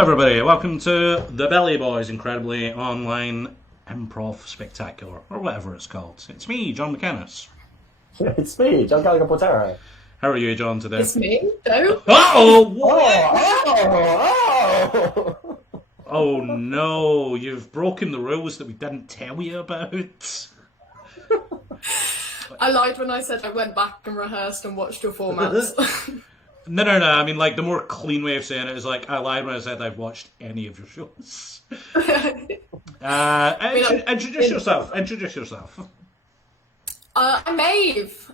everybody, welcome to the Belly Boys incredibly online improv spectacular, or whatever it's called. It's me, John McInnes. It's me, John Gallagher Portero. How are you, John, today? It's me, Joe. Oh no, you've broken the rules that we didn't tell you about. I lied when I said I went back and rehearsed and watched your formats. No, I mean, like, the more clean way of saying it is, like, I lied when I said I've watched any of your shows. Introduce yourself. I'm Maeve.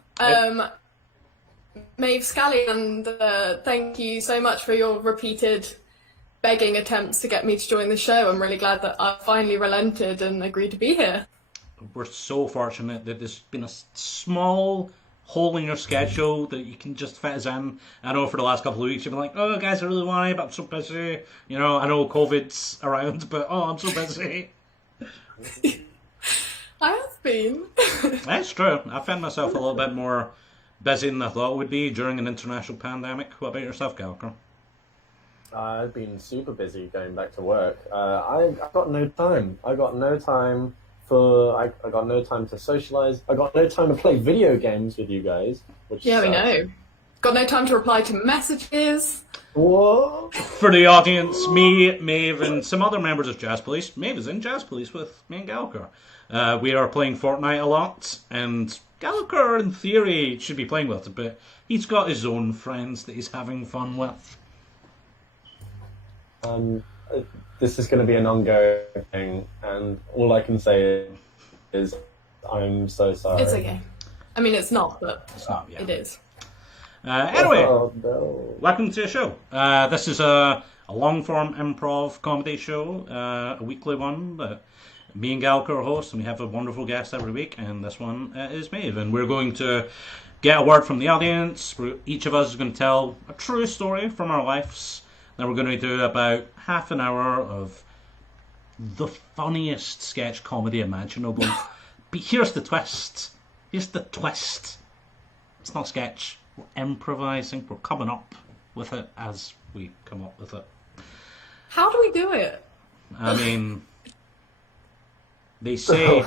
Maeve Scally, and thank you so much for your repeated begging attempts to get me to join the show. I'm really glad that I finally relented and agreed to be here. We're so fortunate that there's been a small hole in your schedule that you can just fit us in. I know for the last couple of weeks you've been like, oh guys, I really want to, but I'm so busy. You know, I know COVID's around, but I'm so busy. I have been. That's true. I found myself a little bit more busy than I thought it would be during an international pandemic. What about yourself, Gallagher? I've been super busy going back to work. I've got no time. I got no time to socialize. I got no time to play video games with you guys. Which we know. Got no time to reply to messages. What? For the audience, me, Maeve, and some other members of Jazz Police. Maeve is in Jazz Police with me and Gallagher. We are playing Fortnite a lot, and Gallagher, in theory, should be playing with it, but he's got his own friends that he's having fun with. This is going to be an ongoing thing, and all I can say is I'm so sorry. It's okay. I mean, it's not, but yeah. It is. Anyway, no. Welcome to the show. This is a long-form improv comedy show, a weekly one that me and Gallagher host, and we have a wonderful guest every week, and this one is Maeve, and we're going to get a word from the audience. Each of us is going to tell a true story from our lives. Then we're going to do about half an hour of the funniest sketch comedy imaginable. But here's the twist. It's not a sketch. We're improvising. We're coming up with it as we come up with it. How do we do it? I mean, they say,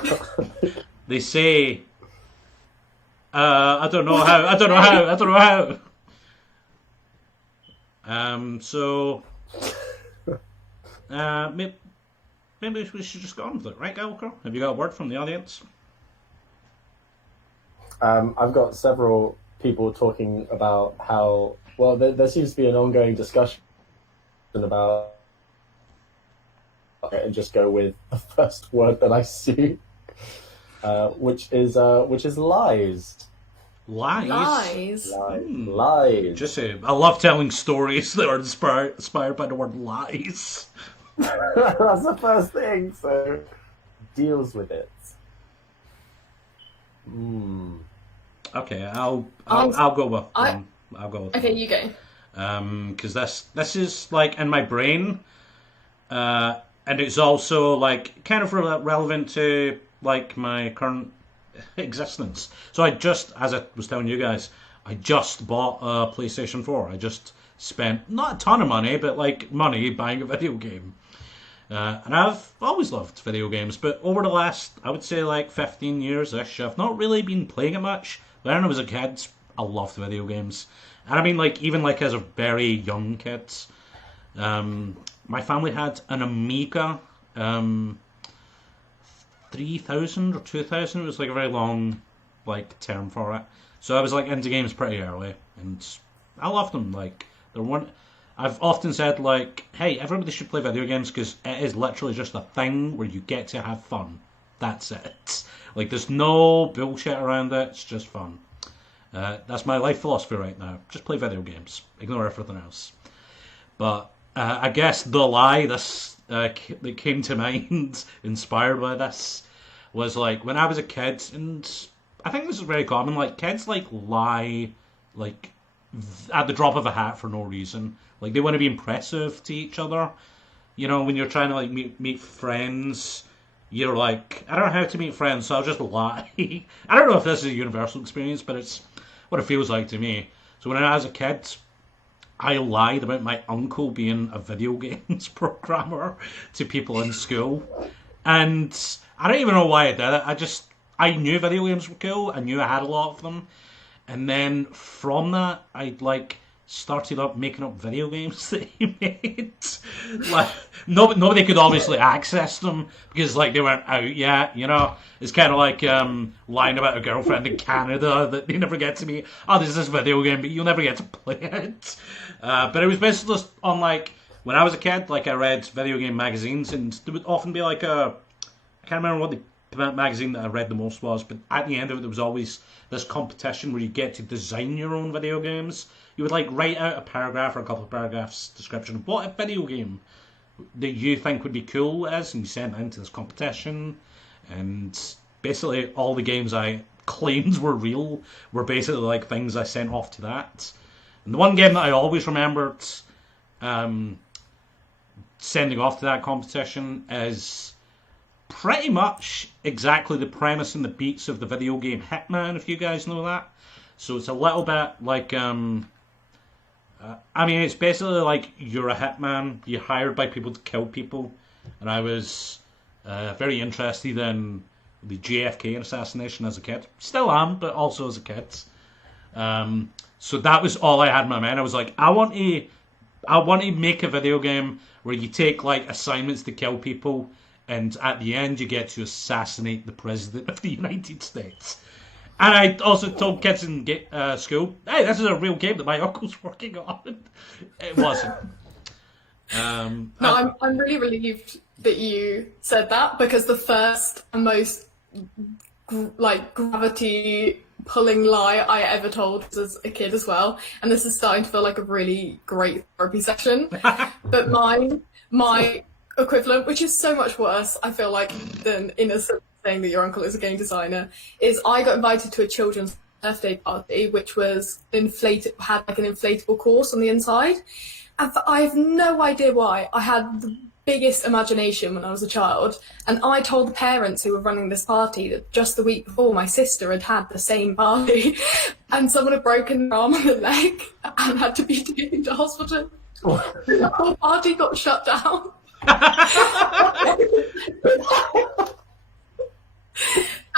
I don't know how. So, maybe we should just go on with it, right, Gallagher? Have you got a word from the audience? I've got several people talking about how, well, there seems to be an ongoing discussion about, and just go with the first word that I see, which is lies. Lies. Lies. Just say, I love telling stories that are inspired by the word lies. That's the first thing, so deals with it. Okay, I'll go with one. I'll go with Okay, one. you go. Because this is like in my brain, and it's also like kind of relevant to like my current existence. So as I was telling you guys, I just bought a PlayStation 4. I just spent not a ton of money, but like money buying a video game. And I've always loved video games, but over the last, I would say like 15 years-ish, I've not really been playing it much. But when I was a kid, I loved video games. And I mean, like, even like as a very young kid, my family had an Amiga 3000 or 2000. It was like a very long like term for it. So I was like into games pretty early, and I loved them. Like, they're one. I've often said like, hey, everybody should play video games because it is literally just a thing where you get to have fun. That's it. Like, there's no bullshit around it. It's just fun. That's my life philosophy right now. Just play video games. Ignore everything else. But I guess the lie that came to mind, inspired by this, was like when I was a kid, and I think this is very common. Like, kids like lie, like at the drop of a hat for no reason. Like, they want to be impressive to each other. You know, when you're trying to like meet friends, you're like, I don't know how to meet friends, so I'll just lie. I don't know if this is a universal experience, but it's what it feels like to me. So when I was a kid, I lied about my uncle being a video games programmer to people in school. And I don't even know why I did it. I knew video games were cool. I knew I had a lot of them. And then from that, I started making up video games that he made. Like nobody could obviously access them because they weren't out yet. It's kind of like lying about a girlfriend in Canada that you never get to meet. Oh, there's this video game, but you'll never get to play it. But it was basically just on when I was a kid, I read video game magazines, and there would often be I can't remember what the magazine that I read the most was, but at the end of it, there was always this competition where you get to design your own video games. You would write out a paragraph or a couple of paragraphs description of what a video game that you think would be cool is, and you send it into this competition. And basically, all the games I claimed were real were basically things I sent off to that. And the one game that I always remembered sending off to that competition is pretty much exactly the premise and the beats of the video game Hitman, if you guys know that. So it's a little bit it's basically you're a hitman, you're hired by people to kill people. And I was very interested in the JFK assassination as a kid. Still am, but also as a kid. So that was all I had in my mind. I was I want to make a video game where you take assignments to kill people, and at the end you get to assassinate the President of the United States. And I also told kids in school, hey, this is a real game that my uncle's working on. It wasn't. No, I'm really relieved that you said that, because the first and most gravity pulling lie I ever told was as a kid as well, and this is starting to feel like a really great therapy session. But my equivalent, which is so much worse, I feel than innocent saying that your uncle is a game designer, is I got invited to a children's birthday party, which was had an inflatable course on the inside, and I have no idea why. I had the biggest imagination when I was a child, and I told the parents who were running this party that just the week before my sister had the same party, and someone had broken their arm and a leg and had to be taken to hospital. The whole party got shut down.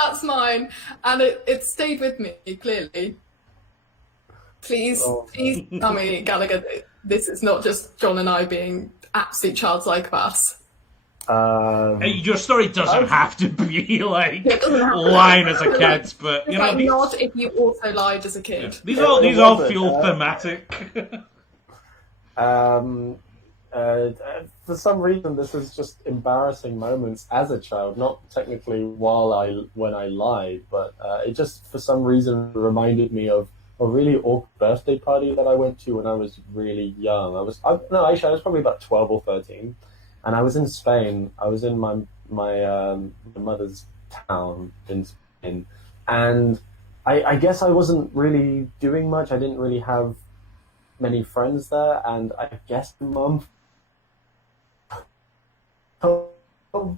That's mine, and it stayed with me, clearly. Please tell me, Gallagher, this is not just John and I being absolute child psychopaths. Your story doesn't have to be lying as a kid, but not if you also lied as a kid. Yeah. These all feel thematic. For some reason, this is just embarrassing moments as a child, not technically when I lied, but it just for some reason reminded me of a really awkward birthday party that I went to when I was really young. I was probably about 12 or 13, and I was in Spain. I was in my mother's town in Spain, and I guess I wasn't really doing much. I didn't really have many friends there, and I guess Mum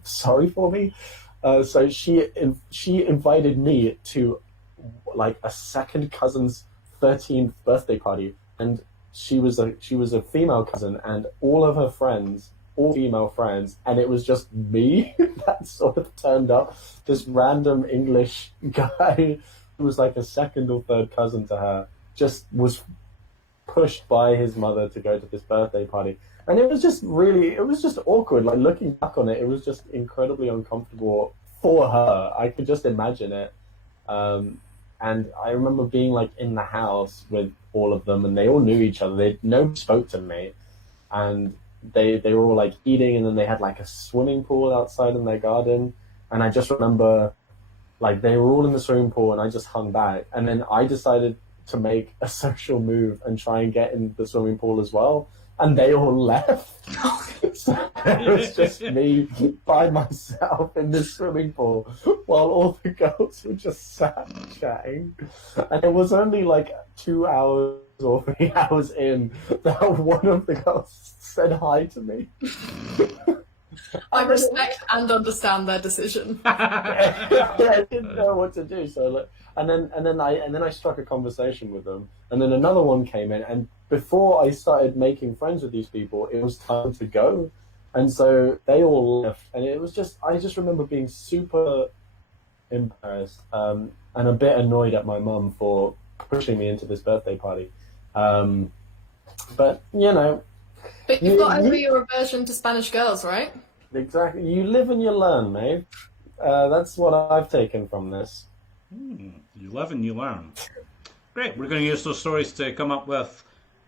sorry for me. So she invited me to a second cousin's 13th birthday party, and she was a female cousin, and all of her friends, all female friends, and it was just me that sort of turned up. This random English guy who was a second or third cousin to her just was pushed by his mother to go to this birthday party. And it was just awkward. Looking back on it, it was just incredibly uncomfortable for her. I could just imagine it. And I remember being in the house with all of them, and they all knew each other. Nobody spoke to me, and they were all eating, and then they had a swimming pool outside in their garden. And I just remember they were all in the swimming pool, and I just hung back. And then I decided to make a social move and try and get in the swimming pool as well. And they all left. So it was just me by myself in this swimming pool while all the girls were just sat chatting. And it was only 2 hours or 3 hours in that one of the girls said hi to me. I respect and understand their decision. I didn't know what to do, so and then I struck a conversation with them, and then another one came in, and before I started making friends with these people, it was time to go. And so they all left. And it was just, I just remember being super embarrassed and a bit annoyed at my mum for pushing me into this birthday party. But, you know. But you've got over your aversion to Spanish girls, right? Exactly. You live and you learn, Maeve. That's what I've taken from this. You live and you learn. Great. We're going to use those stories to come up with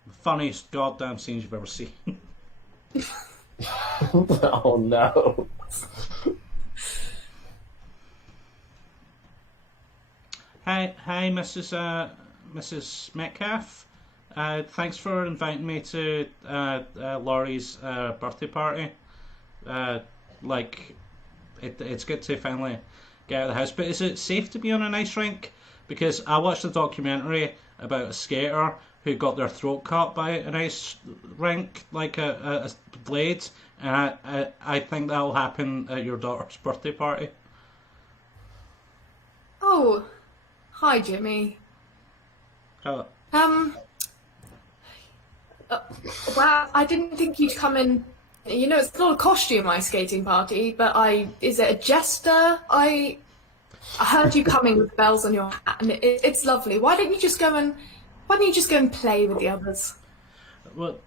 the funniest goddamn scenes you've ever seen. Oh, no. Hi, Mrs. Metcalf. Thanks for inviting me to Laurie's birthday party. It's good to finally get out of the house. But is it safe to be on an ice rink? Because I watched a documentary about a skater who got their throat cut by an ice rink, like a blade. And I think that will happen at your daughter's birthday party. Oh, hi, Jimmy. Hello. Well, I didn't think you'd come in. You know, it's not a costume ice skating party, but is it a jester? I heard you coming with bells on your hat, and it's lovely. Why don't you just go and play with the others? Well,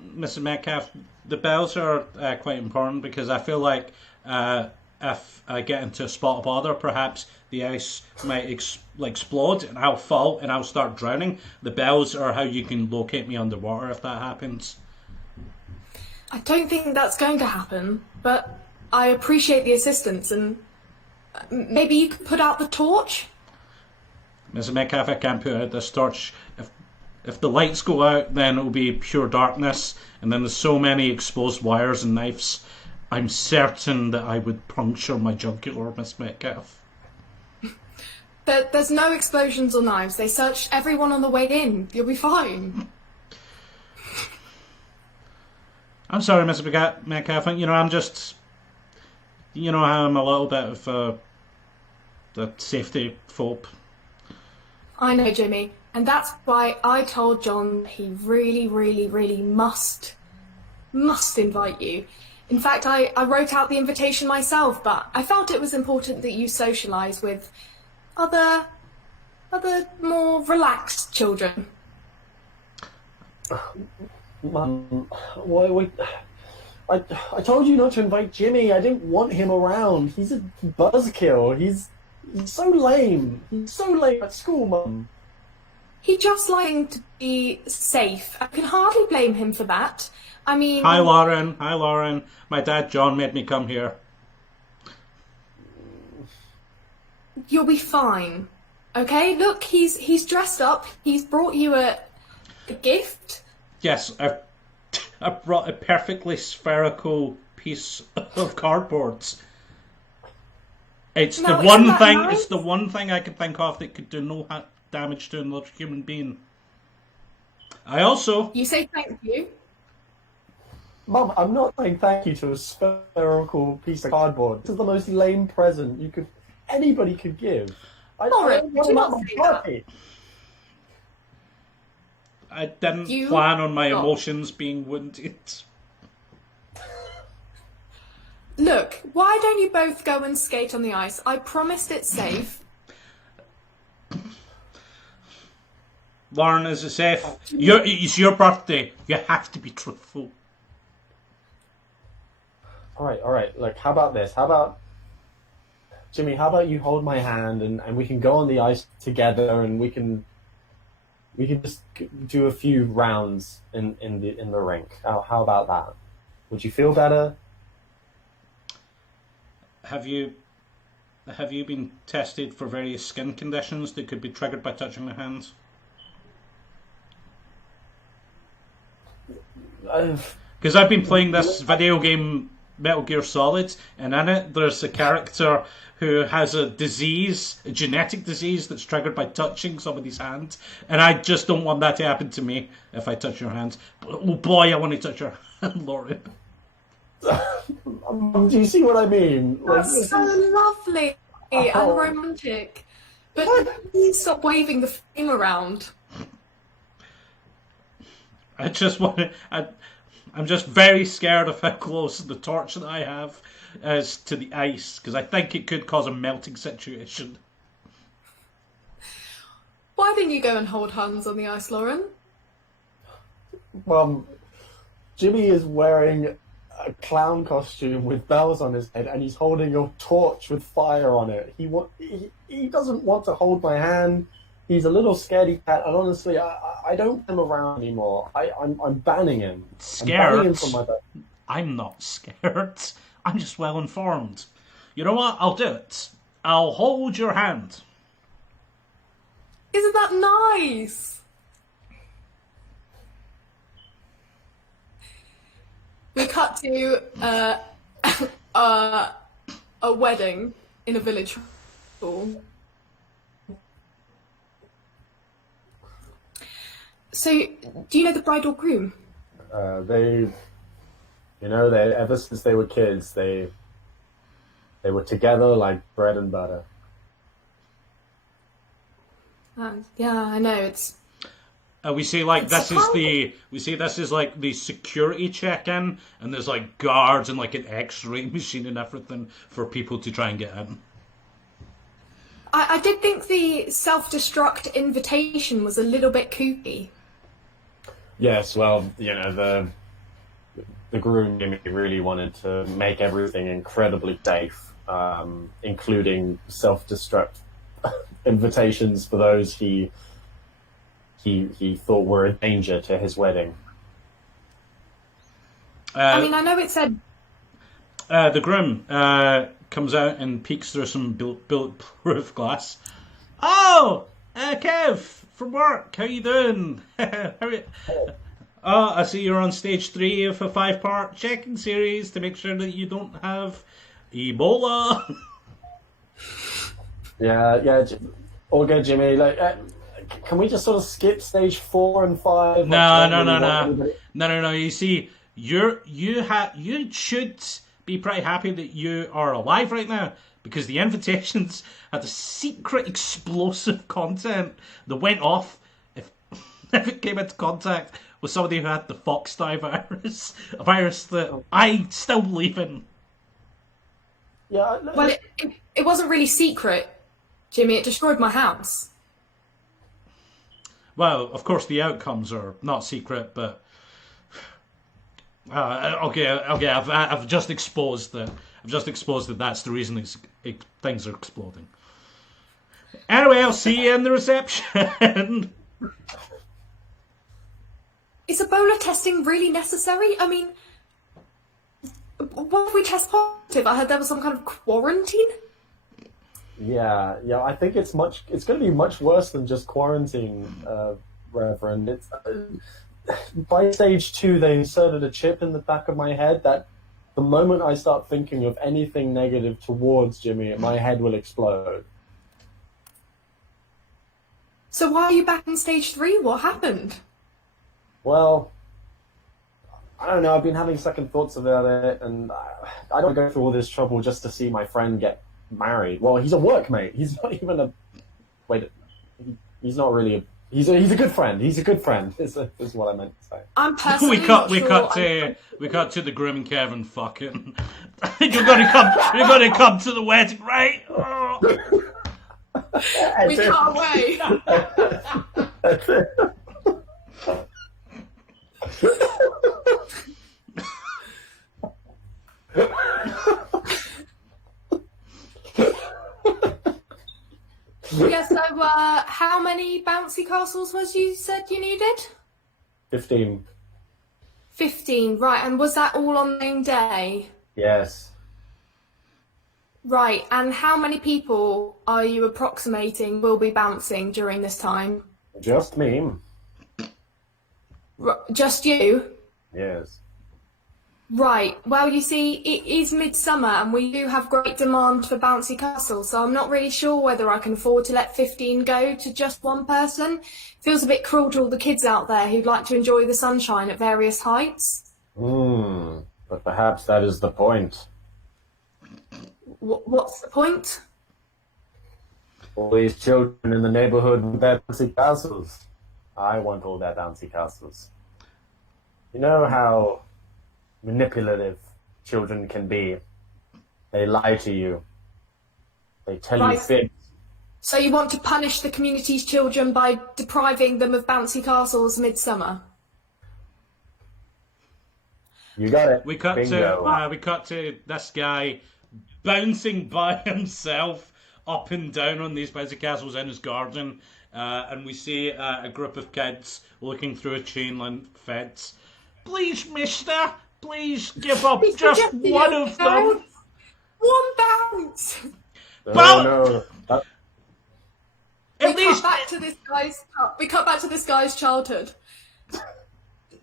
Mrs. Metcalf, the bells are quite important because I feel like if I get into a spot of bother, perhaps the ice might explode and I'll fall and I'll start drowning. The bells are how you can locate me underwater if that happens. I don't think that's going to happen, but I appreciate the assistance, and maybe you could put out the torch? Mrs. Metcalf, I can't put out this torch. If the lights go out, then it'll be pure darkness, and then there's so many exposed wires and knives. I'm certain that I would puncture my jugular, Miss Metcalf. There's no explosions or knives. They searched everyone on the way in. You'll be fine. I'm sorry, Miss Metcalf. I'm just... You know how I'm a little bit of the safety phobe. I know, Jimmy. And that's why I told John he really, really, really must invite you. In fact, I wrote out the invitation myself, but I felt it was important that you socialise with other more relaxed children. Mum, I told you not to invite Jimmy. I didn't want him around. He's a buzzkill. He's so lame. He's so lame at school, Mum. He just liked to be safe. I can hardly blame him for that. I mean... Hi, Lauren. My dad, John, made me come here. You'll be fine. Okay? Look, he's dressed up. He's brought you a gift. Yes, I've brought a perfectly spherical piece of cardboard. It's the one thing. Nice? It's the one thing I could think of that could do no damage to another human being. I also... You say thank you? Mum, I'm not saying thank you to a spherical piece of cardboard. This is the most lame present anybody could give. Lauren, do not say that. I didn't plan on my emotions being wounded. Look, why don't you both go and skate on the ice? I promised it's safe. Lauren, is it safe? It's your birthday. You have to be truthful. All right. Look, how about this? Jimmy, how about you hold my hand and we can go on the ice together and we can just do a few rounds in the rink. How about that? Would you feel better? Have you been tested for various skin conditions that could be triggered by touching the hands? Because I've been playing this video game, Metal Gear Solid, and in it there's a character who has a genetic disease that's triggered by touching somebody's hand, and I just don't want that to happen to me if I touch your hands. Oh boy, I want to touch your hand, Lauren. Do you see what I mean? That's so lovely and romantic. But please stop waving the flame around. I just want to. I'm just very scared of how close the torch that I have is to the ice, because I think it could cause a melting situation. Why didn't you go and hold hands on the ice, Lauren? Jimmy is wearing a clown costume with bells on his head, and he's holding a torch with fire on it. He doesn't want to hold my hand. He's a little scaredy cat, and honestly, I don't want him around anymore. I'm banning him. Scared? I'm banning him from my bed. I'm not scared. I'm just well informed. You know what? I'll do it. I'll hold your hand. Isn't that nice? We cut to a wedding in a village hall. So, do you know the bride or groom? They ever since they were kids, they were together like bread and butter. Yeah, I know, it's... We see this is like the security check-in, and there's like guards and like an X-ray machine and everything for people to try and get in. I did think the self-destruct invitation was a little bit kooky. Yes, well, the groom really wanted to make everything incredibly safe, including self-destruct invitations for those he thought were a danger to his wedding. I mean, I know it said... The groom comes out and peeks through some bulletproof glass. Oh, Kev, from work, how you doing? Oh, I see you're on stage 3 of a 5-part checking series to make sure that you don't have Ebola. Yeah, all good, Jimmy. Can we just sort of skip stage 4 and 5? No. You see, you should be pretty happy that you are alive right now, because the invitations had a secret explosive content that went off if it came into contact with somebody who had the Foxdie virus, a virus that I still believe in. Yeah. Well, it wasn't really secret, Jimmy. It destroyed my house. Well, of course, the outcomes are not secret, but okay. I've just exposed that. That's the reason things are exploding. Anyway, I'll see you in the reception. Is Ebola testing really necessary? I mean, what if we test positive? I heard there was some kind of quarantine. Yeah. I think it's going to be much worse than just quarantine, Reverend. It's by stage 2, they inserted a chip in the back of my head that the moment I start thinking of anything negative towards Jimmy, my head will explode. So why are you back in stage 3? What happened? Well, I don't know. I've been having second thoughts about it, and I don't go through all this trouble just to see my friend get married. Well, he's a workmate. He's not even a... Wait, he's not really a... He's a good friend. He's a good friend. Is what I meant to say. I'm personally we cut to the groom and Kevin fucking. You're gonna come to the wedding, right? Oh. We can't wait. Yeah, so how many bouncy castles you said you needed? 15. 15, right, and was that all on the same day? Yes. Right, and how many people are you approximating will be bouncing during this time? Just me. Just you? Yes. Right, well, you see, it is midsummer and we do have great demand for bouncy castles, so I'm not really sure whether I can afford to let 15 go to just one person. Feels a bit cruel to all the kids out there who'd like to enjoy the sunshine at various heights. But perhaps that is the point. What's the point? All these children in the neighborhood with their bouncy castles. I want all their bouncy castles. You know how manipulative children can be. They lie to you. They tell you Right. fibs. So you want to punish the community's children by depriving them of bouncy castles midsummer? You got it. We cut to this guy bouncing by himself up and down on these bouncy castles in his garden, and we see a group of kids looking through a chain link fence. Please, mister, please give up just one of them. One bounce! No. At least We cut back to this guy's childhood.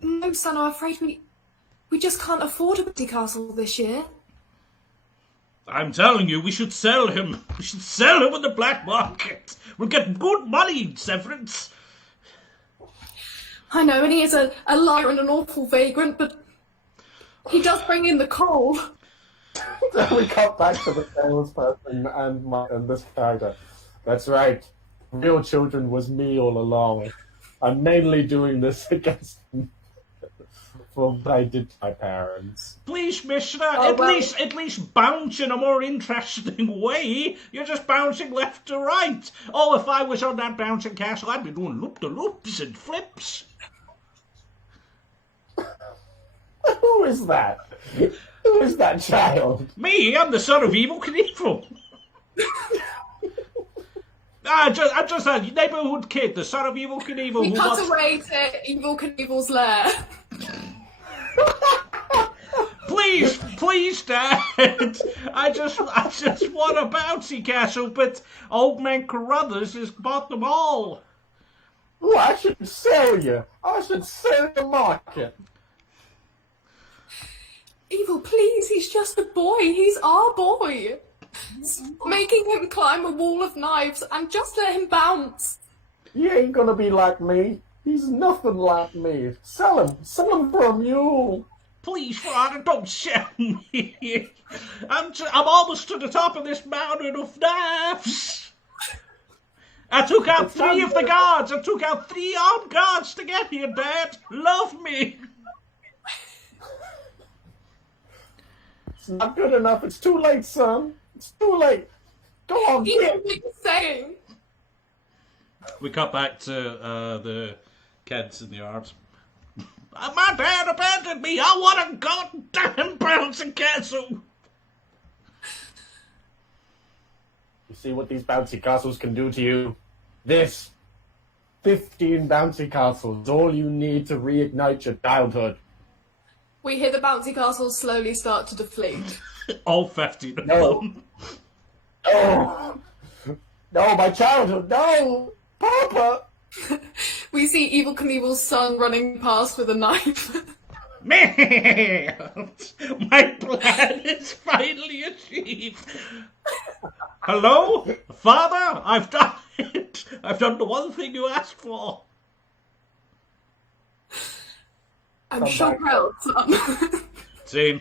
No, son, I'm afraid we just can't afford a bouncy castle this year. I'm telling you, we should sell him. We should sell him on the black market. We'll get good money, Severance. I know, and he is a liar and an awful vagrant, but he does bring in the coal. We cut back to the salesperson and this character. That's right. Real children was me all along. I'm mainly doing this against for what I did to my parents. Please, mister, at least bounce in a more interesting way. You're just bouncing left to right. Oh, if I was on that bouncing castle, I'd be doing loop-de-loops and flips. Who is that? Who is that child? Me, I'm the son of Evil Knievel. I'm just a neighbourhood kid, the son of Evil Knievel. We cut away to Evil Knievel's lair. Please, Dad. I just want a bouncy castle, but Old Man Carruthers has bought them all. Oh, I should sell you. I should sell the market. Evil, please, he's just a boy. He's our boy. Making him climb a wall of knives and just let him bounce. He ain't gonna be like me. He's nothing like me. Sell him for a mule. Please, Father, don't sell me. I'm almost to the top of this mountain of knives. I took out 3 of the guards. I took out 3 armed guards to get here, Dad. Love me. It's not good enough. It's too late, son. It's too late. Go on. You know what you're saying. We cut back to the kids in the yard. My dad abandoned me. I want a goddamn bouncing castle. You see what these bouncy castles can do to you? This. 15 bouncy castles. All you need to reignite your childhood. We hear the bouncy castles slowly start to deflate. All 15 of No. them. Oh. No, my childhood. No. Papa. We see Evil Knievel's son running past with a knife. Man, my plan is finally achieved. Hello, Father? I've done it. I've done the one thing you asked for. I'm so proud, son. Same.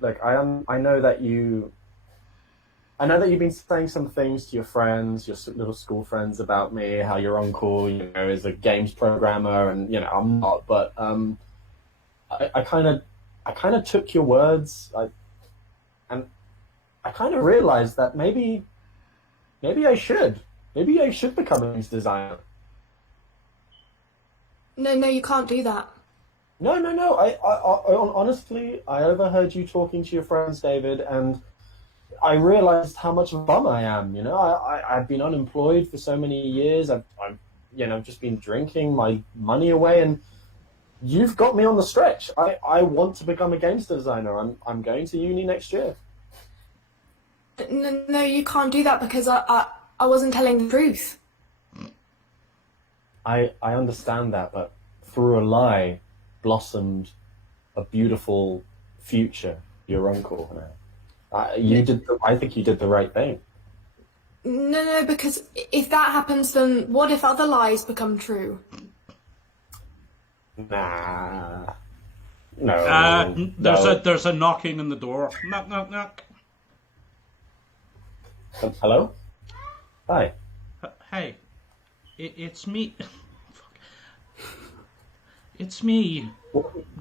Look, I know that you've been saying some things to your friends, your little school friends about me, how your uncle, is a games programmer, and I'm not. But I kind of took your words, and I kind of realized that maybe I should become a games designer. No, you can't do that. No. I honestly, I overheard you talking to your friends, David, and I realized how much of a bum I am. I've been unemployed for so many years. I've just been drinking my money away, and you've got me on the stretch. I want to become a games designer. I'm going to uni next year. No, you can't do that because I wasn't telling the truth. I understand that, but through a lie blossomed a beautiful future. Your uncle. I think you did the right thing. No, because if that happens, then what if other lies become true? Nah. No. There's a knocking on the door. Knock, knock, knock. Hello? Hi. Hey, it's me. It's me,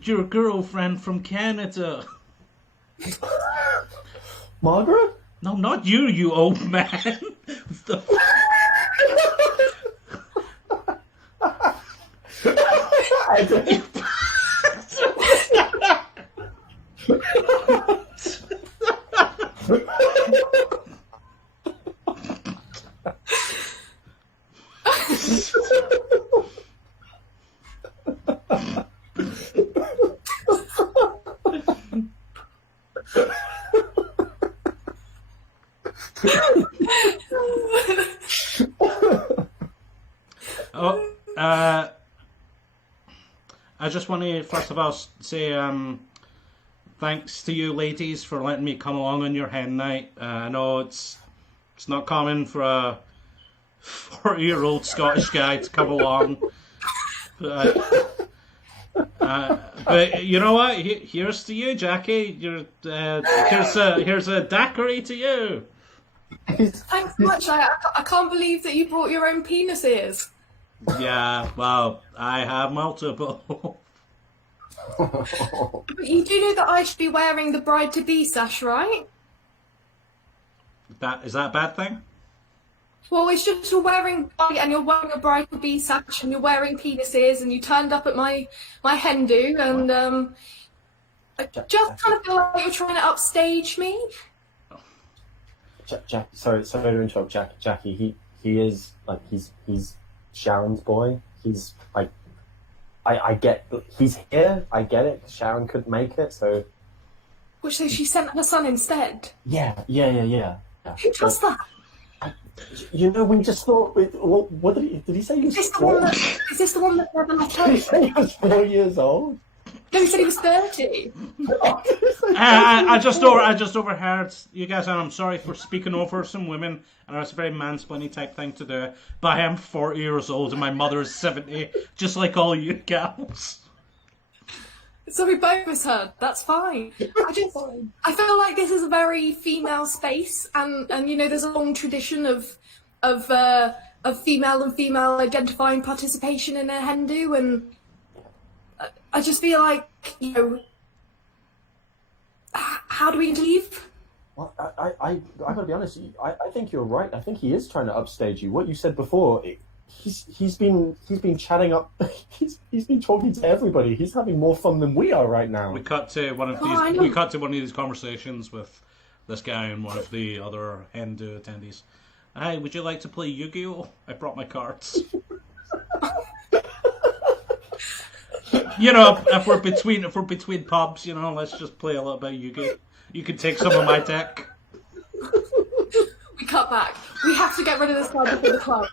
your girlfriend from Canada. Margaret? No, not you, you old man. I just want to first of all say thanks to you ladies for letting me come along on your hen night. I know it's not common for a 40-year-old Scottish guy to come along, but you know what? Here's to you, Jackie. Here's a daiquiri to you. Thanks so much. I can't believe that you brought your own penis ears. Yeah, well, I have multiple. But you do know that I should be wearing the bride-to-be sash, right? Is that a bad thing? Well, it's just you're wearing and you're wearing a bride-to-be sash and you're wearing penis ears and you turned up at my hen do and I just kind of feel like you're trying to upstage me. Sorry to interrupt, Jackie. He is like he's Sharon's boy. He's like, I get he's here. I get it. Sharon couldn't make it, so. Which so she sent her son instead. Yeah. Who does that? You know, we just thought. What did he say? He was is this the one that never left home? Did he say he was 4 years old? No, he said he was 30. I just overheard you guys, and I'm sorry for speaking over some women. I know it's a very mansplaining type thing to do, but I am 40 years old and my mother is 70, just like all you gals. So we both misheard. That's fine. I feel like this is a very female space, and you know, there's a long tradition of female and female identifying participation in a hen do, and I just feel like, you know, how do we leave? Well, I gotta be honest. I think you're right. I think he is trying to upstage you. What you said before, he's been chatting up. He's been talking to everybody. He's having more fun than we are right now. We cut to one of these conversations with this guy and one of the other hen do attendees. Hey, would you like to play Yu-Gi-Oh? I brought my cards. You know, if we're between pubs, you know, let's just play a little bit of Yu-Gi. You can take some of my deck. We cut back. We have to get rid of this guy before the club.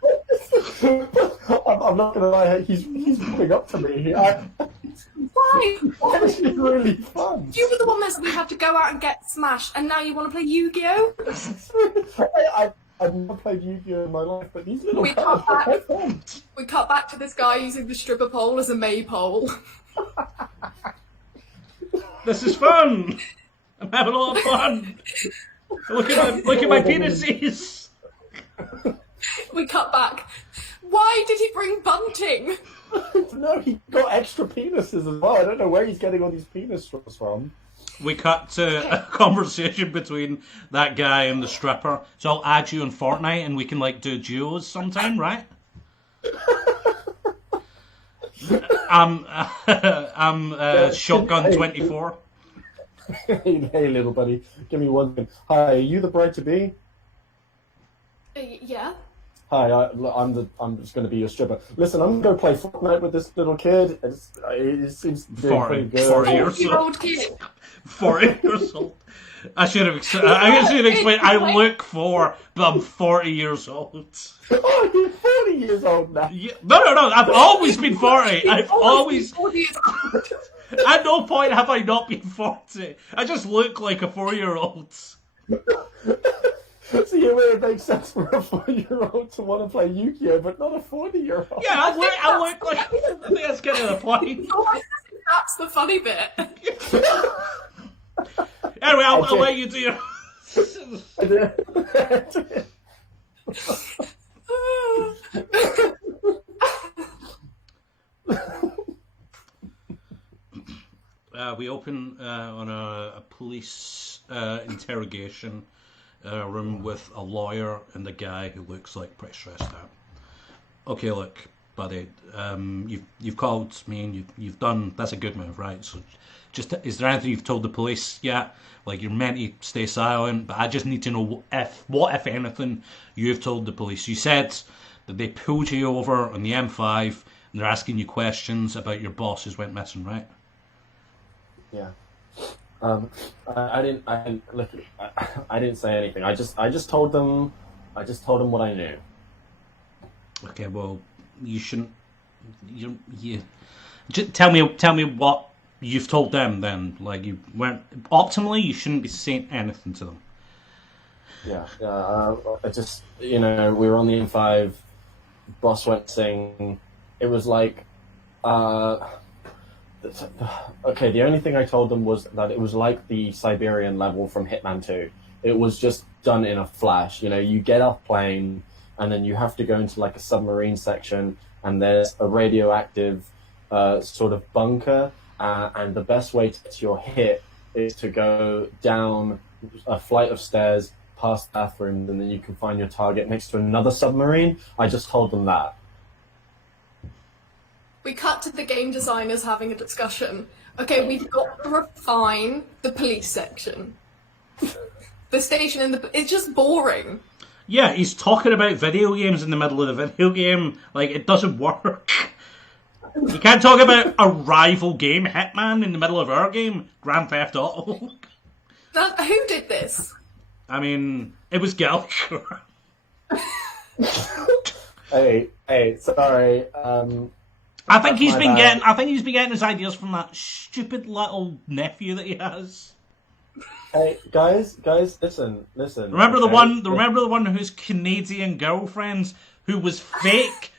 I'm not gonna lie, he's coming up to me. Why? It's really fun. You were the one that said we had to go out and get smashed, and now you want to play Yu-Gi-Oh? I've never played Yu-Gi-Oh in my life, but these little cards are quite fun. We cut back to this guy using the stripper pole as a maypole. This is fun. I'm having a lot of fun. Look at my penises. We cut back. Why did he bring bunting? No, he got extra penises as well. I don't know where he's getting all these penis straws from. We cut to a conversation between that guy and the stripper. So I'll add you in Fortnite and we can like do duos sometime, right? I'm Shotgun 24. Hey, little buddy, give me one thing. Hi, are you the bride-to-be? Yeah. Hi, I'm just going to be your stripper. Listen, I'm going to play Fortnite with this little kid. It seems to be pretty good. 40 years old. 40 years old. I should have explained. I look 4, but I'm 40 years old. Oh, you're 40 years old now. Yeah. No. I've always been 40. I've always. 40 years old. At no point have I not been 40. I just look like a 4-year-old. So it makes sense for a 4-year-old to want to play Yu-Gi-Oh, but not a 40-year-old. Yeah, I look like. I think that's kind of the point. That's the funny bit. Anyway, I'll let you do your... We open on a police interrogation room with a lawyer and a guy who looks like pretty stressed out. Okay, look, buddy, you've called me and you've done, that's a good move, right? So just, is there anything you've told the police yet? Like, you're meant to stay silent, but I just need to know what if anything you've told the police. You said that they pulled you over on the M5 and they're asking you questions about your boss who's went missing, right? Yeah. I didn't say anything. I just told them what I knew. Okay, well, you shouldn't. Just tell me what you've told them then. Like, you weren't optimally. You shouldn't be saying anything to them. Yeah. I just, we were on the M5. Boss went missing. It was like, okay, the only thing I told them was that it was like the Siberian level from Hitman 2. It was just done in a flash. You get off plane, and then you have to go into like a submarine section, and there's a radioactive sort of bunker, and the best way to get to your hit is to go down a flight of stairs, past bathrooms, and then you can find your target next to another submarine. I just told them that. We cut to the game designers having a discussion. Okay, we've got to refine the police section. The station it's just boring. Yeah, he's talking about video games in the middle of the video game. Like, it doesn't work. You can't talk about a rival game, Hitman, in the middle of our game, Grand Theft Auto. Who did this? I mean, it was Gallagher. Hey, sorry. I think he's been getting his ideas from that stupid little nephew that he has. Hey, guys, listen. Remember the one whose Canadian girlfriend who was fake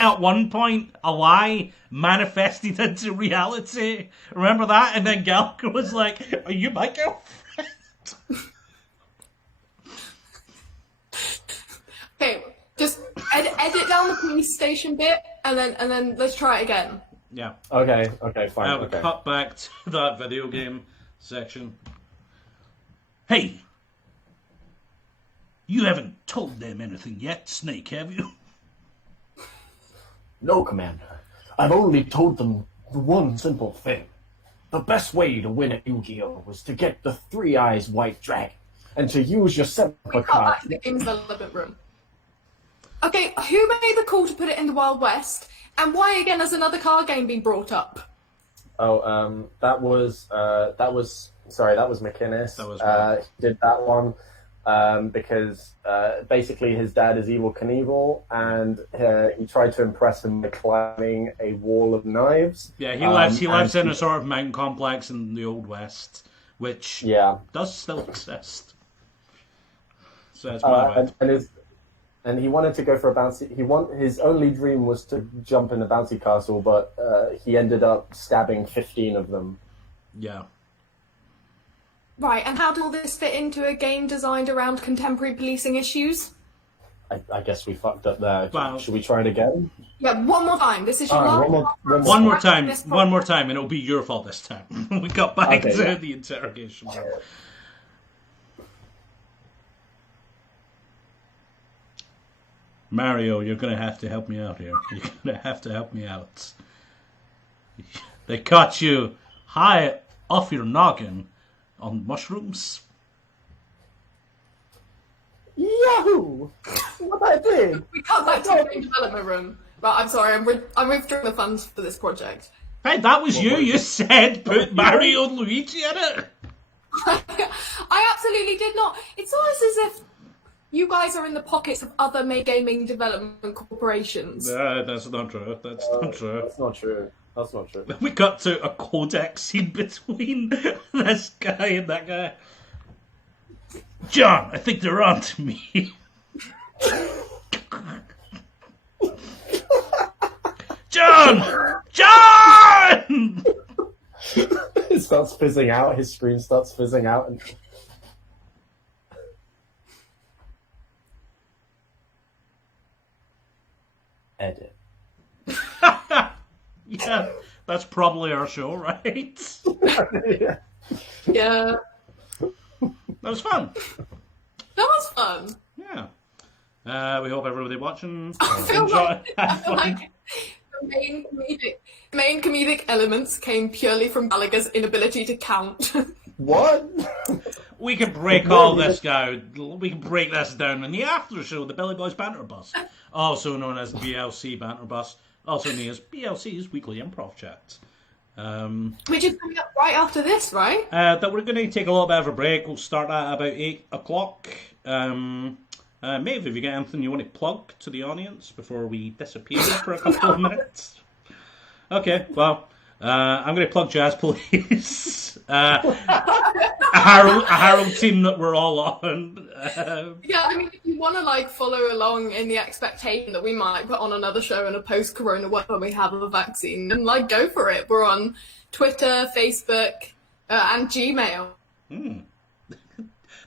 at one point, a lie manifested into reality. Remember that? And then Gallagher was like, "Are you my girlfriend?" Okay, just edit down the police station bit, and then let's try it again. Yeah. Okay, fine. We cut back to that video game section. Hey, you haven't told them anything yet, Snake, have you? No, Commander. I've only told them one simple thing. The best way to win at Yu-Gi-Oh! Was to get the 3 Eyes White Dragon, and to use your 7 We cut card. back to the games development room. Okay, who made the call to put it in the Wild West, and why again has another card game been brought up? Oh, that was McInnes. That was right. He did that one because basically his dad is Evel Knievel, and he tried to impress him by climbing a wall of knives. Yeah, he lives in a sort of mountain complex in the Old West, which does still exist. So it's and he wanted to go for a bouncy. His only dream was to jump in a bouncy castle, but he ended up stabbing 15 of them. Yeah. Right, and how did all this fit into a game designed around contemporary policing issues? I guess we fucked up there. Wow. Should we try it again? Yeah, one more time. This is your Alright, One more time, and it'll be your fault this time. We got back to the interrogation room. Mario, you're going to have to help me out here. You're going to have to help me out. They caught you high off your noggin on mushrooms. Yahoo! What I did? We cut back to the game development room. Right, I'm sorry, I'm withdrawing the funds for this project. Hey, that was you. You said put Mario and Luigi in it. I absolutely did not. It's almost as if you guys are in the pockets of other gaming development corporations. No, that's not true. That's not true. That's not true. That's not true. We got to a codec scene between this guy and that guy. John, I think they're on to me. John! John! It's starts fizzing out. His screen starts fizzing out. And... Edit. Yeah, that's probably our show, right? Yeah. Yeah. That was fun. That was fun. Yeah. We hope everybody watching I feel enjoy. like the main comedic elements came purely from Gallagher's inability to count. What? We can break all this down. We can break this down in the after show, the Billy Boys Banter Bus, also known as BLC Banter Bus, also known as BLC's Weekly Improv Chat. Which is coming up right after this, right? That we're going to take a little bit of a break. We'll start at about 8 o'clock. Maeve, have you got anything you want to plug to the audience before we disappear for a couple of minutes? Okay, well, I'm going to plug Jazz Police, a Harold team that we're all on. Yeah, I mean, if you want to like follow along in the expectation that we might put on another show in a post-corona world when we have a vaccine, then like go for it. We're on Twitter, Facebook, and Gmail.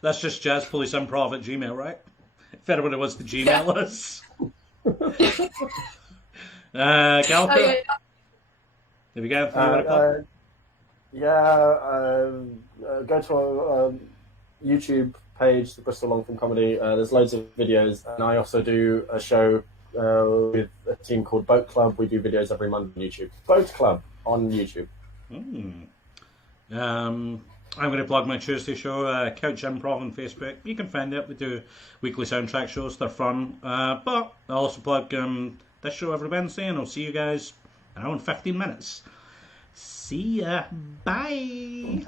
That's just jazzpoliceimprov at Gmail, right? If anybody wants to Gmail us. Gallagher? Have you got anything you want to plug? Go to our YouTube page, the Bristol Long Form Comedy. There's loads of videos, and I also do a show with a team called Boat Club. We do videos every Monday on YouTube. Boat Club on YouTube. I'm going to plug my Tuesday show, Couch Improv on Facebook. You can find it. We do weekly soundtrack shows. They're fun. But I'll also plug this show every Wednesday, and I'll see you guys in 15 minutes. See ya. Bye.